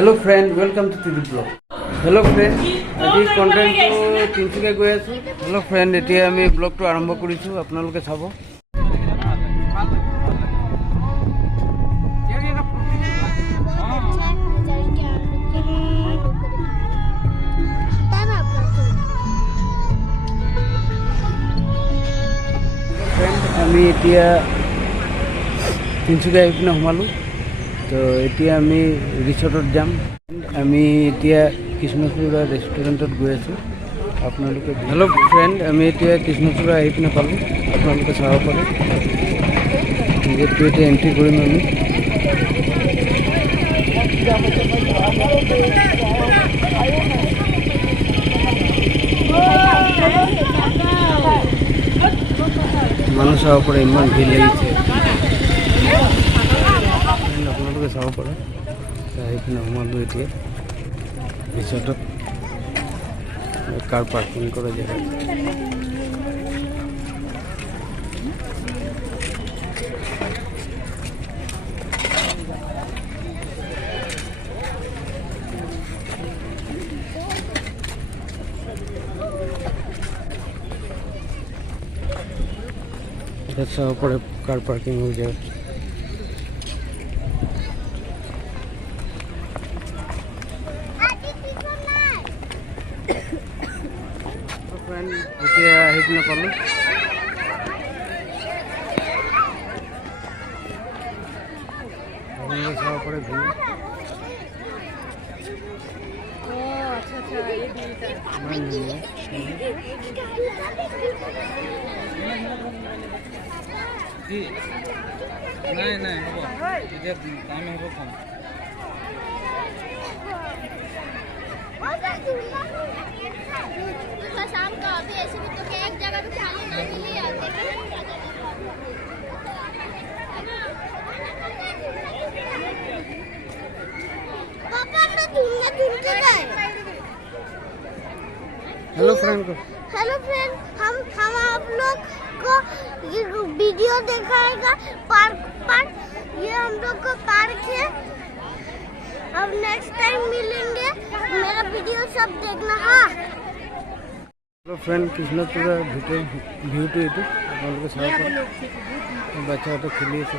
Hello friend welcome to TV blog hello friend আজি কন্টেন্টটো তিনচুকীয়া গৈ আছোঁ হেল্ল' ফ্ৰেণ্ড এতিয়া আমি ব্লগটো আৰম্ভ কৰিছোঁ আপোনালোকে চাব ফ্ৰেণ্ড আমি এতিয়া তিনচুকীয়া আহি পিনে সোমালোঁ তো এতিয়া আমি ৰিচৰ্টত যাম আমি এতিয়া কৃষ্ণচূড়া ৰেষ্টুৰেণ্টত গৈ আছোঁ আপোনালোকে হেল্ল' ফ্ৰেণ্ড আমি এতিয়া কৃষ্ণচূড়া আহি পিনে পালোঁ আপোনালোকে চাব পাৰে গেটটো এতিয়া এণ্ট্ৰি কৰিম আমি মানুহ চাব পাৰে ইমান ভিৰ লাগিছে আপোনালোকে চাব পাৰে আহি পিনে সোমালোঁ এতিয়া ৰিচৰ্টত কাৰ পাৰ্কিং কৰা জেগা এটা চাব পাৰে কাৰ পাৰ্কিঙৰ জেগা এতিয়া আহি পিনে পালোঁ আপোনালোকে চাব পাৰে ভিউ নাই নাই হ'ব এতিয়া টাইম আহিব কম शाम का अभी ऐसे भी तो एक जगह तो खाली ना मिली है पापा मैं ढूंढते गए हेलो फ्रेंड हम आप लोग को ये वीडियो दिखाएगा पार्क ये हम लोग को पार्क है अब नेक्स्ट टाइम मिलेंगे मेरा वीडियो सब देखना हाँ हेलो फ्रेंड কৃষ্ণচূড়া ভিতৰৰ ভিউটো এইটো আপোনালোকে চাব পাৰে বাচ্চাহঁতে খেলি আছে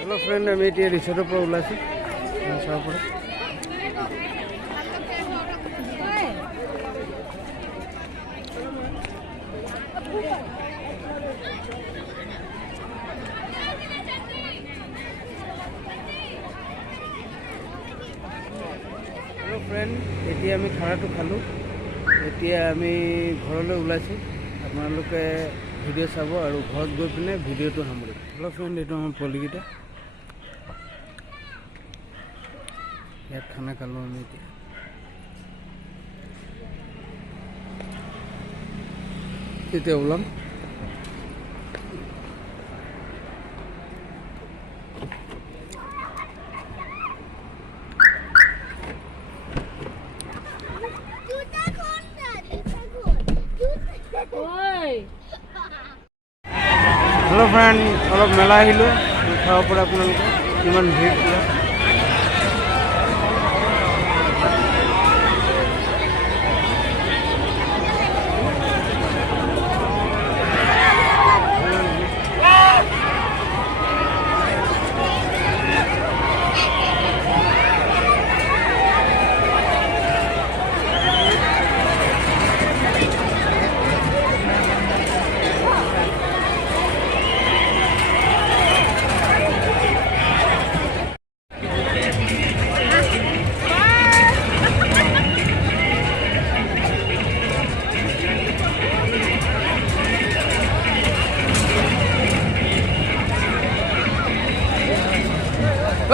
हेलो फ्रेंड আমি এতিয়া ৰিচৰ্টৰ পৰা ওলাইছোঁ চাব পাৰে हेलो फ्रेंड এতিয়া আমি খানাটো খালোঁ এতিয়া আমি ঘৰলৈ ওলাইছোঁ আপোনালোকে ভিডিঅ' চাব আৰু ঘৰত গৈ পিনে ভিডিঅ'টো সামৰিম হেল্ল' ফ্ৰেণ্ড এইটো আমাৰ পলিকেইটা ইয়াত খানা খালোঁ আমি এতিয়া ওলাম हेलो फ्रेंड अलग मेला আহিলোঁ চাব পাৰে আপোনালোকে কিমান ভিৰ পুৰা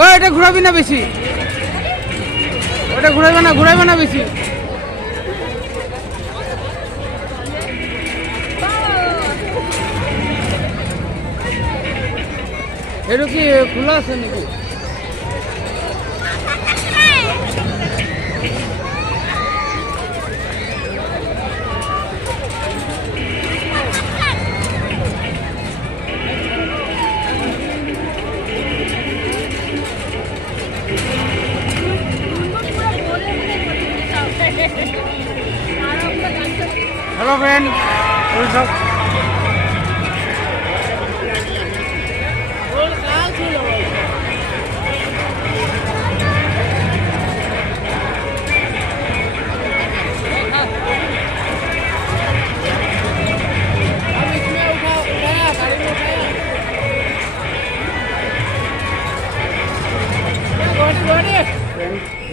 ও এটা ঘুরাবি না বেশি, ওটা ঘুরাইবে না বেশি। এটা কি খোলা আছে নাকি? हेलो फ्रेंड,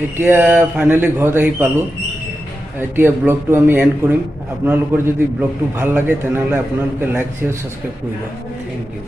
এতিয়া ফাইনেলি ঘৰত আহি পালোঁ। এতিয়া ব্লগটো আমি এণ্ড কৰিম। আপোনালোকৰ যদি ব্লগটো ভাল লাগে তেনেহ'লে আপোনালোকে লাইক শ্বেয়াৰ ছাবস্ক্ৰাইব কৰিব। Thank you.